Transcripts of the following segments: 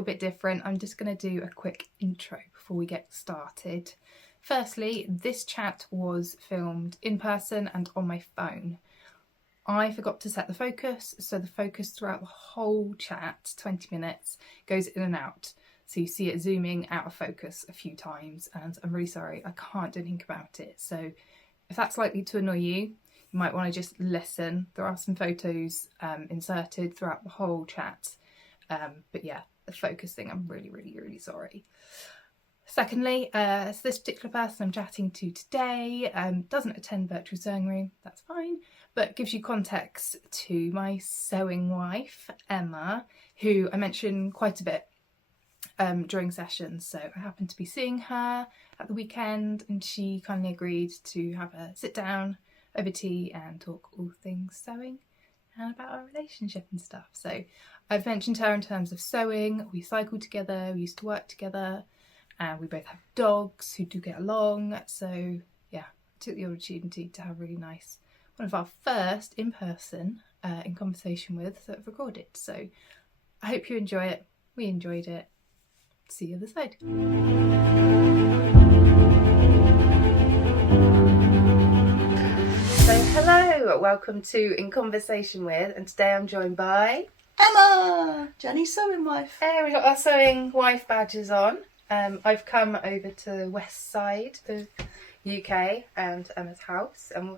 little bit different. I'm just going to do a quick intro before we get started. Firstly, this chat was filmed in person and on my phone. I forgot to set the focus, so the focus throughout the whole chat, 20 minutes, goes in and out. So you see it zooming out of focus a few times, and I'm really sorry, I can't do anything about it. So if that's likely to annoy you, you might want to just listen. There are some photos inserted throughout the whole chat. But yeah, the focus thing, I'm really sorry. Secondly, so this particular person I'm chatting to today doesn't attend virtual sewing room, that's fine, but gives you context to my sewing wife, Emma, who I mention quite a bit during sessions. So I happened to be seeing her at the weekend and she kindly agreed to have a sit down over tea and talk all things sewing and about our relationship and stuff. So I've mentioned her in terms of sewing. We cycled together, we used to work together, and we both have dogs who do get along. So yeah, I took the opportunity to have really nice, one of our first in person in conversation with that I've recorded. So I hope you enjoy it. We enjoyed it. See you on the side. So hello, welcome to In Conversation With, and today I'm joined by Emma, Jenny's sewing wife. Hey, we've got our sewing wife badges on. I've come over to the west side of UK and Emma's house, and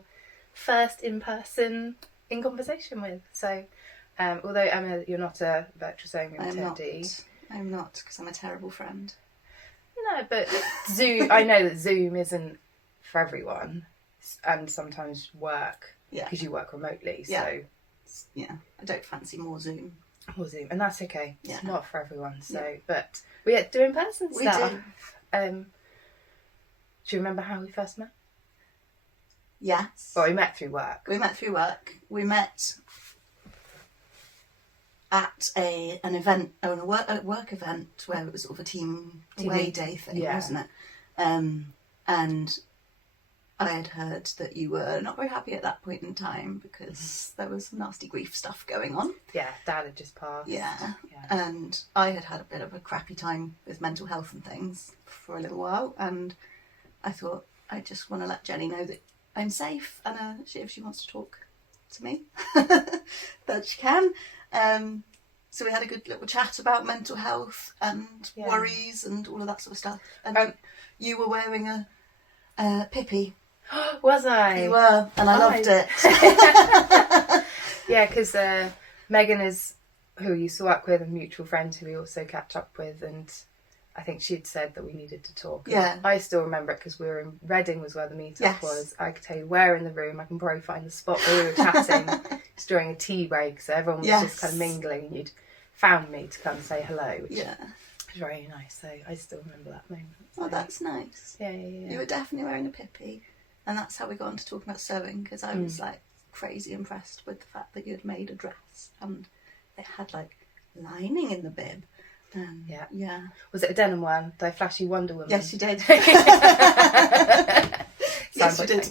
first in person in conversation with. So although Emma, you're not a virtual sewing room attendee. I'm not, because I'm a terrible friend. No, but Zoom. I know that Zoom isn't for everyone, and sometimes work because you work remotely. So yeah, I don't fancy more Zoom. More Zoom, and that's okay. Yeah. It's not for everyone. So, but we had to do in person stuff. We do. Do you remember how we first met? Yes. Well, we met through work. We met at an event, a work event, where it was sort of a team away day thing, wasn't it? And I had heard that you were not very happy at that point in time because there was some nasty grief stuff going on. Yeah, Dad had just passed. Yeah. And I had a bit of a crappy time with mental health and things for a little while, and I thought I just want to let Jenny know that I'm safe, and if she wants to talk to me, that she can. So we had a good little chat about mental health and worries and all of that sort of stuff. And you were wearing a pippy. Was I? You were, and I loved it. Yeah, because Megan is who we used to work with, a mutual friend who we also catch up with, and I think she'd said that we needed to talk. Yeah. I still remember it because we were in Reading was where the meetup was. I could tell you where in the room. I can probably find the spot where we were chatting. It's during a tea break, so everyone was just kind of mingling, and you'd found me to come say hello, which was very nice. So I still remember that moment. So. Oh, that's nice. Yeah. You were definitely wearing a pippy, and that's how we got on to talking about sewing, because I was like crazy impressed with the fact that you had made a dress and it had like lining in the bib. Yeah. Was it a denim one? Did I flash you Wonder Woman? Yes, you did. Yes, you did.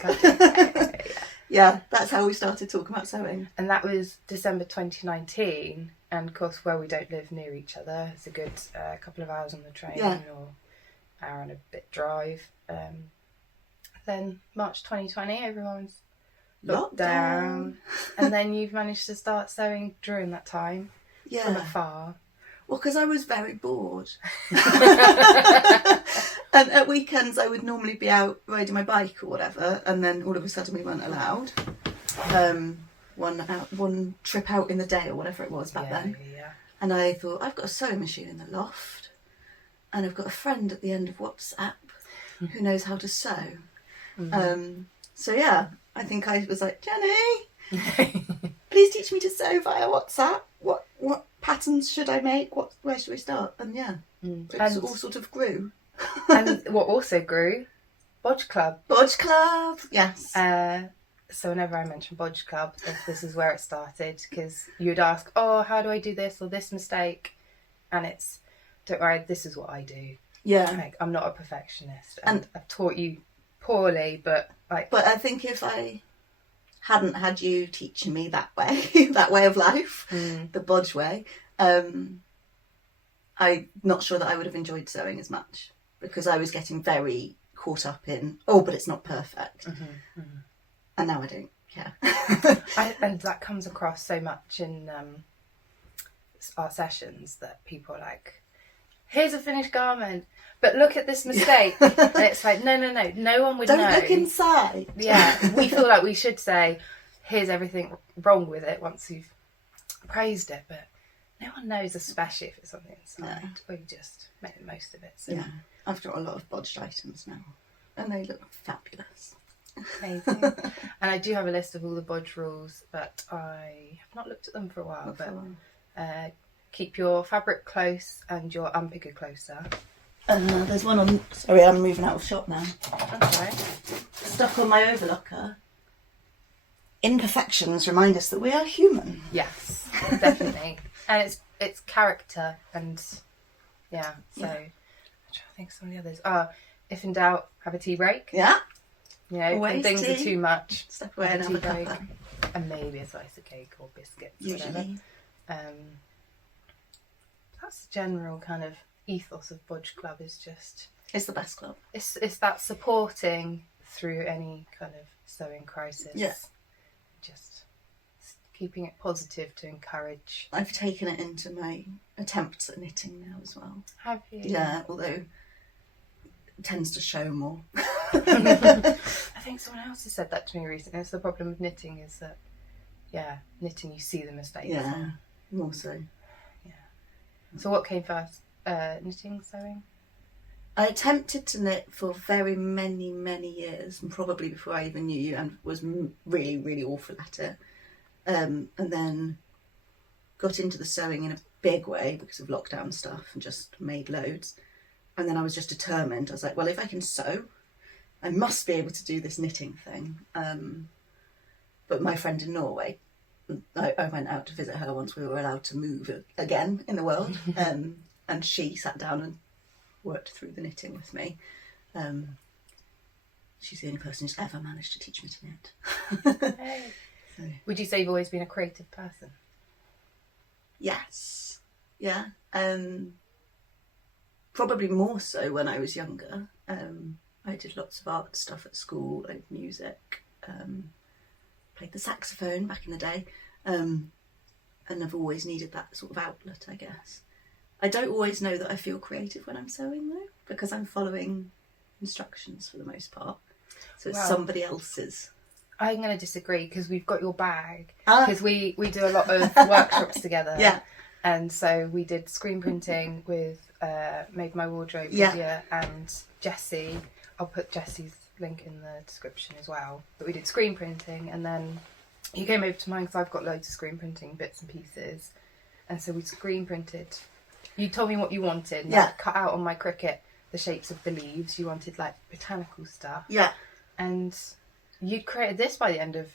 Yeah, that's how we started talking about sewing. And that was December 2019. And of course, where we don't live near each other, it's a good couple of hours on the train or hour and a bit drive. Then March 2020, everyone's locked down. And then you've managed to start sewing during that time from afar. Well, because I was very bored. And at weekends I would normally be out riding my bike or whatever, and then all of a sudden we weren't allowed. One trip out in the day or whatever it was back then. Yeah. And I thought, I've got a sewing machine in the loft, and I've got a friend at the end of WhatsApp who knows how to sew. So yeah, I think I was like, Jenny, please teach me to sew via WhatsApp. What patterns should I make? Where should we start? And it all sort of grew. And what also grew, Bodge Club. Bodge Club, yes. So whenever I mention Bodge Club, this is where it started, because you'd ask, oh, how do I do this or this mistake? And it's, don't worry, this is what I do. Yeah. Like, I'm not a perfectionist. And I've taught you poorly, but like... But I think if I hadn't had you teaching me that way, that way of life, the Bodge way, I I'm not sure that I would have enjoyed sewing as much because I was getting very caught up in, oh, but it's not perfect. And now I don't care. And that comes across so much in our sessions that people are like, here's a finished garment, but look at this mistake. And it's like, no one would know. Don't look inside. Yeah, we feel like we should say, here's everything wrong with it once you've praised it, but no one knows, especially if it's on the inside, or you just make the most of it. So. Yeah, I've got a lot of bodged items now, and they look fabulous. Amazing. And I do have a list of all the bodge rules, but I have not looked at them for a while. Keep your fabric close and your unpicker closer. There's one on. Sorry, I'm moving out of shop now. Okay. Stuck on my overlocker. Imperfections remind us that we are human. Yes, definitely. And it's character and so I'm trying to think of some of the others. If in doubt, have a tea break. Yeah. You know, when things are too much, step away and have a cuppa. And maybe a slice of cake or biscuits. Usually. Whatever. That's the general kind of ethos of Bodge Club, is just... It's the best club. It's that supporting through any kind of sewing crisis. Yeah. Just keeping it positive to encourage. I've taken it into my attempts at knitting now as well. Have you? Yeah, although it tends to show more. I think someone else has said that to me recently. It's the problem with knitting is that, knitting, you see the mistakes. Yeah, more so. Yeah. So what came first? Knitting, sewing? I attempted to knit for very many, many years, and probably before I even knew you, and was really, really awful at it. And then got into the sewing in a big way because of lockdown stuff and just made loads. And then I was just determined. I was like, well, if I can sew, I must be able to do this knitting thing. But my friend in Norway, I went out to visit her once we were allowed to move again in the world. And she sat down and worked through the knitting with me. She's the only person who's ever managed to teach me to knit. Hey. So. Would you say you've always been a creative person? Yes. Yeah. Probably more so when I was younger. I did lots of art stuff at school, like music, played the saxophone back in the day, and I've always needed that sort of outlet, I guess. I don't always know that I feel creative when I'm sewing though, because I'm following instructions for the most part. So it's somebody else's. I'm going to disagree because we've got your bag. Ah. Because we do a lot of workshops together. Yeah. And so we did screen printing with Made My Wardrobe, Lydia and Jessie. I'll put Jessie's link in the description as well. But we did screen printing, and then you came over to mine because I've got loads of screen printing bits and pieces. And so we screen printed. You told me what you wanted. Yeah. Like, cut out on my Cricut the shapes of the leaves. You wanted like botanical stuff. Yeah. And you'd created this by the end of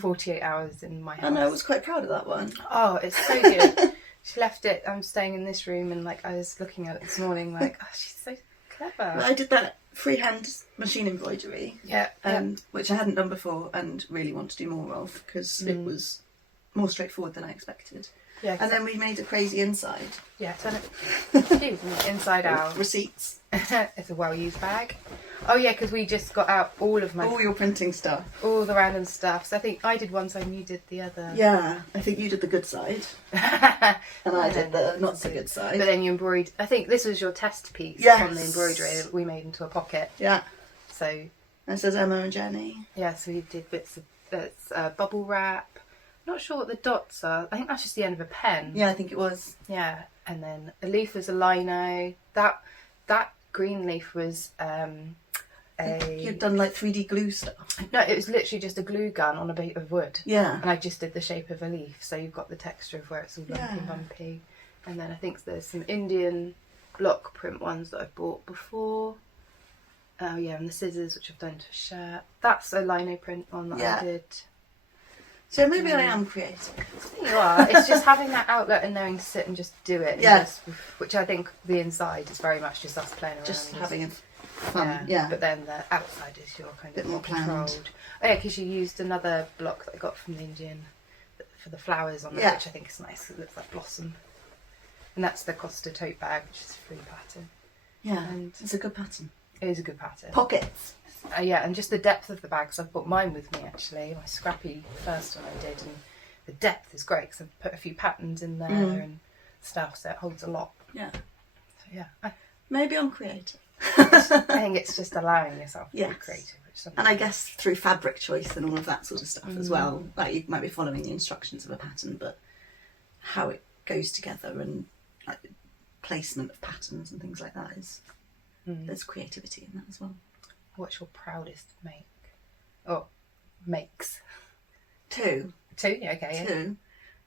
48 hours in my house. I know, I was quite proud of that one. Oh, it's so good. She left it. I'm staying in this room, and I was looking at it this morning, oh, she's so clever. I did that freehand machine embroidery, Yeah. which I hadn't done before and really want to do more of because it was more straightforward than I expected. Yeah. And then we made a crazy inside. Yeah, turn it inside out. Receipts. It's a well-used bag. Oh yeah, because we just got out all your printing stuff. All the random stuff. So I think I did one side and you did the other. Yeah, I think you did the good side. And I did the not so good side. But then you embroidered. I think this was your test piece from the embroidery that we made into a pocket. Yeah. So. That says Emma and Jenny. Yeah, so we did bits of bubble wrap. Not sure what the dots are. I think that's just the end of a pen. Yeah, I think it was. Yeah, and then a leaf was a lino. That green leaf was You'd done like 3D glue stuff. No, it was literally just a glue gun on a bit of wood. Yeah. And I just did the shape of a leaf, so you've got the texture of where it's all lumpy and bumpy. And then I think there's some Indian block print ones that I've bought before. Oh yeah, and the scissors, which I've done to a shirt. That's a lino print one that I did. So maybe I am creative. You are. It's just having that outlet and knowing to sit and just do it. Yeah. Which I think the inside is very much just us playing around. Just having fun. Yeah. But then the outside is your kind Bit of more controlled. planned. Oh yeah, because you used another block that I got from the Indian for the flowers on it, which I think is nice. It looks like blossom. And that's the Costa Tote Bag, which is a free pattern. Yeah, And it's a good pattern. it is a good pattern. Pockets. Yeah, and just the depth of the bags. I've brought mine with me actually. My scrappy first one I did, and the depth is great because I've put a few patterns in there and stuff, so it holds a lot. Yeah. So yeah, Maybe I'm creative. I think it's just allowing yourself to be creative. And I guess through fabric choice and all of that sort of stuff as well. Like you might be following the instructions of a pattern, but how it goes together and placement of patterns and things like that is there's creativity in that as well. What's your proudest make? Oh, makes. Two. Yeah, okay. Two.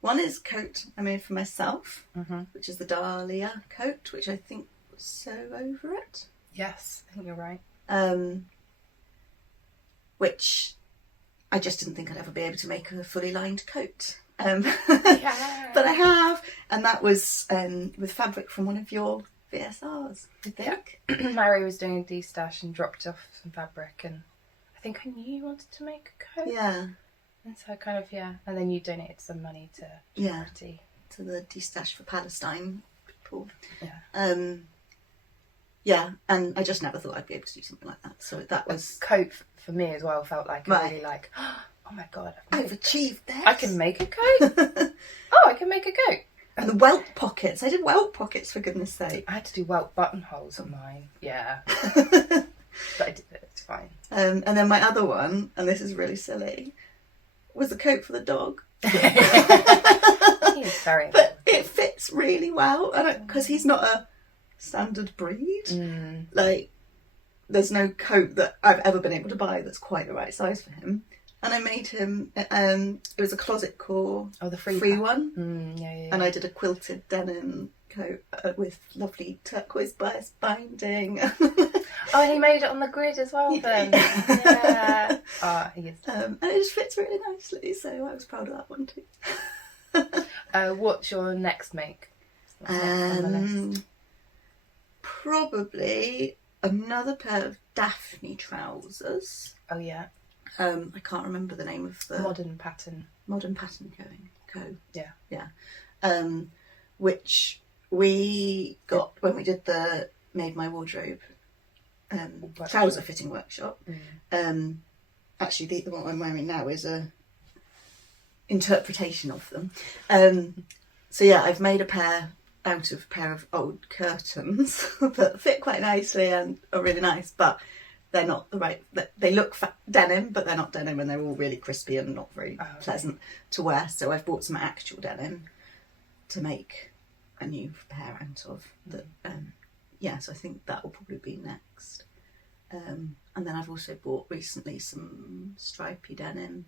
One is coat I made for myself, which is the Dahlia coat, which I think was so over it. Yes, I think you're right. Which I just didn't think I'd ever be able to make a fully lined coat. But I have, and that was with fabric from one of your VSRs, I think. Yeah. Mary was doing a de-stash and dropped off some fabric, and I think I knew you wanted to make a coat. Yeah. And so I kind of, and then you donated some money to charity. To the de-stash for Palestine people. Yeah. Yeah, and I just never thought I'd be able to do something like that. So that was... A coat for me as well felt like really like, oh my God. I've achieved this. I can make a coat? I can make a coat. And the welt pockets. I did welt pockets, for goodness sake. I had to do welt buttonholes on mine. Yeah. But I did it. It's fine. And then my other one, and this is really silly, was a coat for the dog. He's very But it fits really well. Because he's not a standard breed. Like, there's no coat that I've ever been able to buy that's quite the right size for him. And I made him, it was a closet core, the free one. Yeah. And I did a quilted denim coat with lovely turquoise bias binding. And he made it on the grid as well then. Yeah. He is. And it just fits really nicely, so I was proud of that one too. What's your next make? What's next on the list? Probably another pair of Daphne trousers. Oh yeah. I can't remember the name of the Modern pattern co. Yeah. Which we got when we did the Made My Wardrobe trouser fitting workshop. Actually, the one I'm wearing now is a interpretation of them. So yeah, I've made a pair out of a pair of old curtains that fit quite nicely and are really nice, but they're not the right... They look denim, but they're not denim, and they're all really crispy and not very pleasant to wear. So I've bought some actual denim to make a new pair out of. So I think that will probably be next. And then I've also bought recently some stripy denim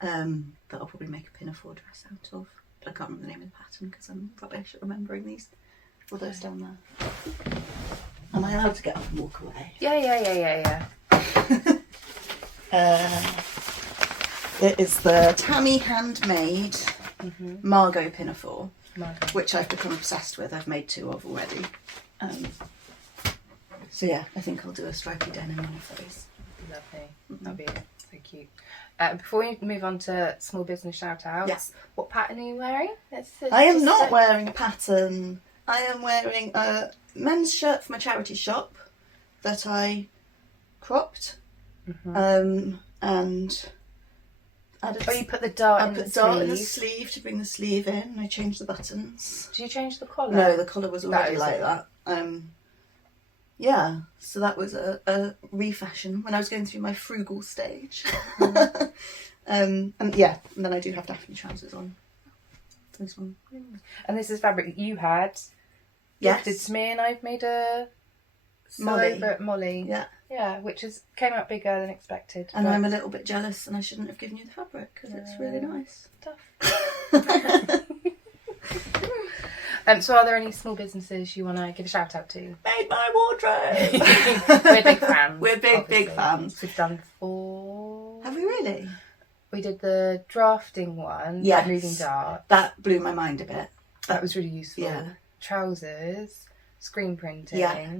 that I'll probably make a pinafore dress out of. But I can't remember the name of the pattern because I'm rubbish at remembering these. All those down there. Am I allowed to get up and walk away? Yeah. It is the Tammy handmade Margot pinafore, which I've become obsessed with. I've made 2 of already. So yeah, I think I'll do a stripy denim one of those. Lovely. That'll be so cute. Before we move on to small business shout outs, what pattern are you wearing? I am not wearing a pattern. I am wearing a men's shirt from a charity shop that I cropped and added. You put the dart in the sleeve to bring the sleeve in, and I changed the buttons. Did you change the collar? No, the collar was already like that. So that was a refashion when I was going through my frugal stage. And then I do have Daphne trousers on. This one. And this is fabric that you had gifted to me, and I've made a Molly. Yeah, which came out bigger than expected. And I'm a little bit jealous, and I shouldn't have given you the fabric because it's really nice. Tough. So are there any small businesses you want to give a shout out to? Made My Wardrobe! We're big fans. We're big fans. We've done 4. Have we really? We did the drafting one, moving dart. That blew my mind a bit. That was really useful. Yeah. Trousers, screen printing. Yeah.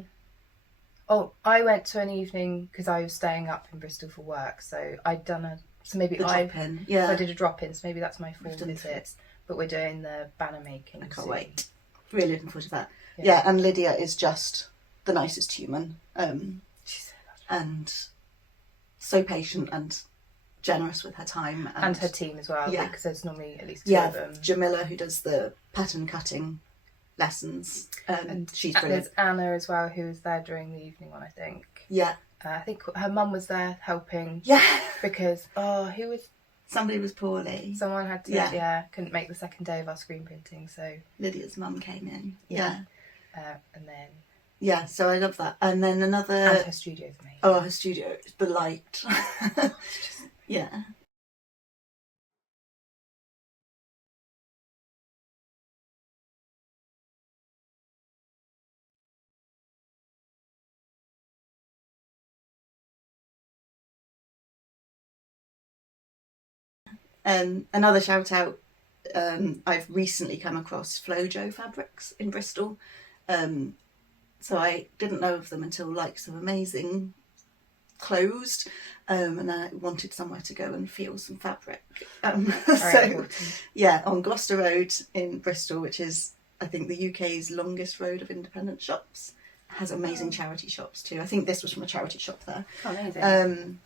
Oh, I went to an evening because I was staying up in Bristol for work, so I'd done so I did a drop in, so maybe that's my 4 visits. But we're doing the banner making. I can't wait. really looking forward to that. Yeah, and Lydia is just the nicest human. She's so lovely. And so patient and generous with her time. And her team as well, Yeah. because there's normally at least two of them. Jamila, who does the pattern cutting lessons, and she's brilliant. There's Anna as well, who was there during the evening one, I think. Yeah. I think her mum was there helping. Yeah. Because, who was... Somebody was poorly. Someone had to, couldn't make the second day of our screen printing, so... Lydia's mum came in. Yeah. And then... Yeah, so I love that. And then another... And her studio's amazing. Oh, her studio, the light. Yeah. Another shout out, I've recently come across Flojo fabrics in Bristol. So I didn't know of them until Like So Amazing closed, and I wanted somewhere to go and feel some fabric. So yeah, on Gloucester Road in Bristol, which is I think the UK's longest road of independent shops, has amazing charity shops too. I think this was from a charity shop there. Oh, amazing.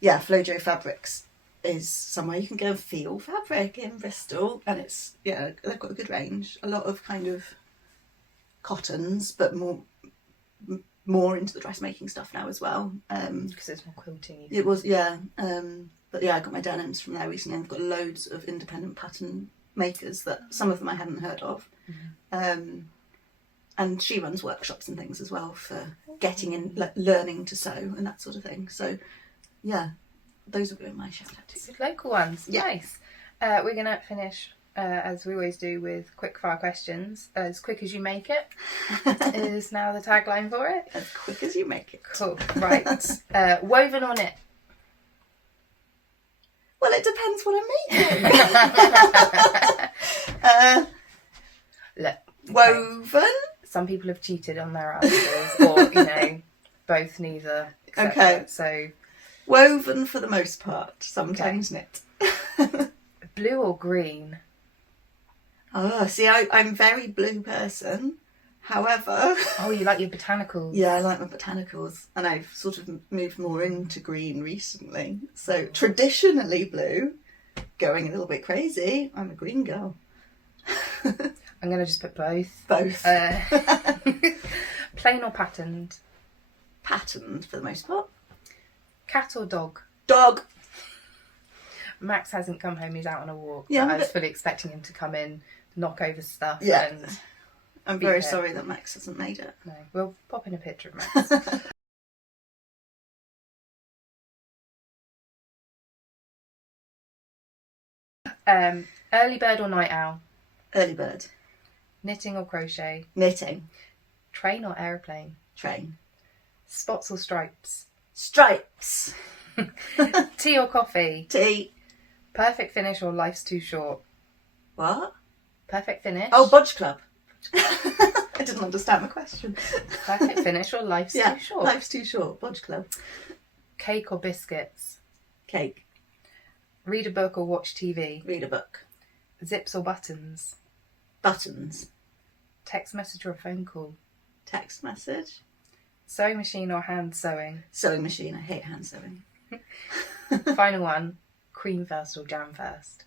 Yeah, Flojo Fabrics is somewhere you can go and feel fabric in Bristol, and it's they've got a good range. A lot of kind of cottons, but more into the dressmaking stuff now as well. Because it's more quilting. It was, but yeah, I got my denims from there recently. I've got loads of independent pattern makers that some of them I hadn't heard of. Mm-hmm. And she runs workshops and things as well for getting in, learning to sew and that sort of thing. So yeah, those will be my shout out to. Good local ones. Yeah. Nice. We're going to finish, as we always do, with quick fire questions. As quick as you make it is now the tagline for it. As quick as you make it. Cool. Right. Woven or knit? Well, it depends what I'm making. Look, woven. Some people have cheated on their answers, or both, neither. Okay. So woven for the most part. Sometimes knit. Blue or green? Oh, see, I'm a very blue person. However... Oh, you like your botanicals? Yeah, I like my botanicals. And I've sort of moved more into green recently. So traditionally blue, going a little bit crazy, I'm a green girl. I'm going to just put both. Both. Plain or patterned? Patterned for the most part. Cat or dog? Dog. Max hasn't come home, he's out on a walk. Yeah, I was fully expecting him to come in, knock over stuff. Yeah. And I'm very sorry that Max hasn't made it. No, we'll pop in a picture of Max. Early bird or night owl? Early bird. Knitting or crochet? Knitting. Train or aeroplane? Train. Spots or stripes? Stripes. Tea or coffee? Tea. Perfect finish or life's too short? What? Perfect finish? Oh, Bodge Club. I didn't understand the question. Perfect finish or life's too short? Life's too short. Bodge Club. Cake or biscuits? Cake. Read a book or watch TV? Read a book. Zips or buttons? Buttons. Text message or a phone call? Text message. Sewing machine or hand sewing? Sewing machine. I hate hand sewing. Final one. Cream first or jam first?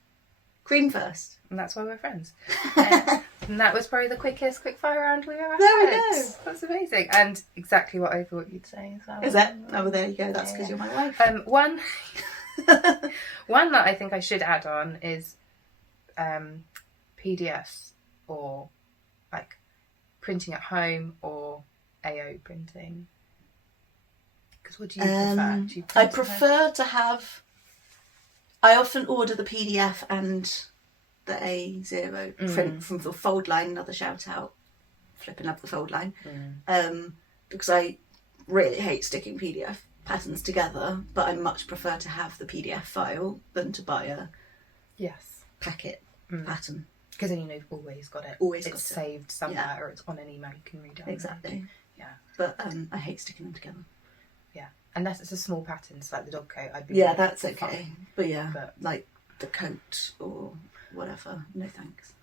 Cream first. And that's why we're friends. And that was probably the quickest quickfire round we've ever had. There we go. That's amazing. And exactly what I thought you'd say as well. Is that? Oh, well, there you go. That's because you're my wife. One that I think I should add on is PDFs or like printing at home or AO printing. Because what do you prefer? Do you I prefer to have... I often order the PDF and the A0 print from the fold line. Another shout out. Flipping up the fold line. Because I really hate sticking PDF patterns together, but I much prefer to have the PDF file than to buy a packet pattern. Because then you've always got it. It's saved somewhere or it's on an email you can read it. Exactly. Yeah. But I hate sticking them together. Yeah. Unless it's a small pattern, so like the dog coat, I'd be that's okay. fine. But like the coat or whatever. No thanks.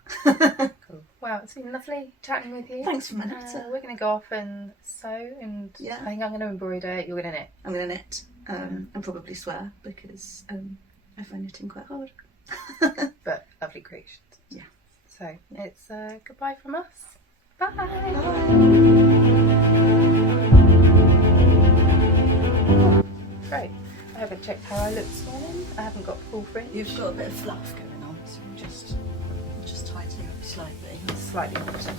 Cool. Well, it's been lovely chatting with you. Thanks for my letter. We're going to go off and sew, and Yeah. I think I'm going to embroider. You're going to knit. I'm going to knit and probably swear because I find knitting quite hard. But lovely creations. Yeah. So it's goodbye from us. Bye. Great. I haven't checked how I look this morning. I haven't got full fringe. You've got a bit of fluff going on, so we'll just tidy you up slightly. Slightly important.